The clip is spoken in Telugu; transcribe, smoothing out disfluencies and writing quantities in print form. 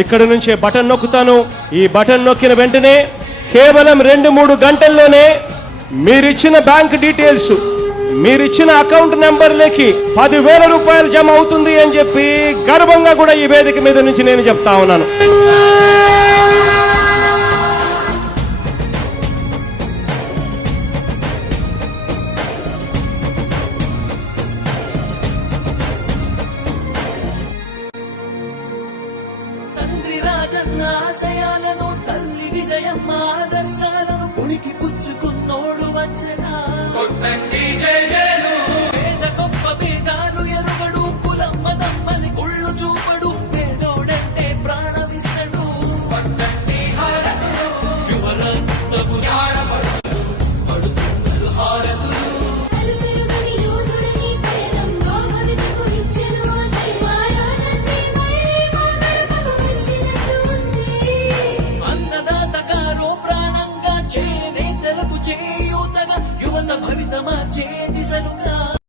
ఇక్కడ నుంచే బటన్ నొక్కుతాను. ఈ బటన్ నొక్కిన వెంటనే కేవలం 2-3 గంటల్లోనే మీరిచ్చిన బ్యాంక్ డీటెయిల్స్, మీరిచ్చిన అకౌంట్ నెంబర్లకి 10,000 రూపాయలు జమ అవుతుంది అని చెప్పి గర్వంగా కూడా ఈ వేదిక మీద నుంచి నేను చెప్తా ఉన్నాను. ఆశయాలను తల్లి విజయమ్మ ఆదర్శాలను పుణికి పుచ్చుకున్నోడు వచ్చనా పేద గొప్ప భేదాలు ఎరుగడు కులమ్మ దమ్మని కుళ్ళు చూపడు పేదోడంటే ప్రాణమిస్తడు యువరక్తము పడుతున్నారు హారతులు చేయూతగా యువత భవిత మార్చే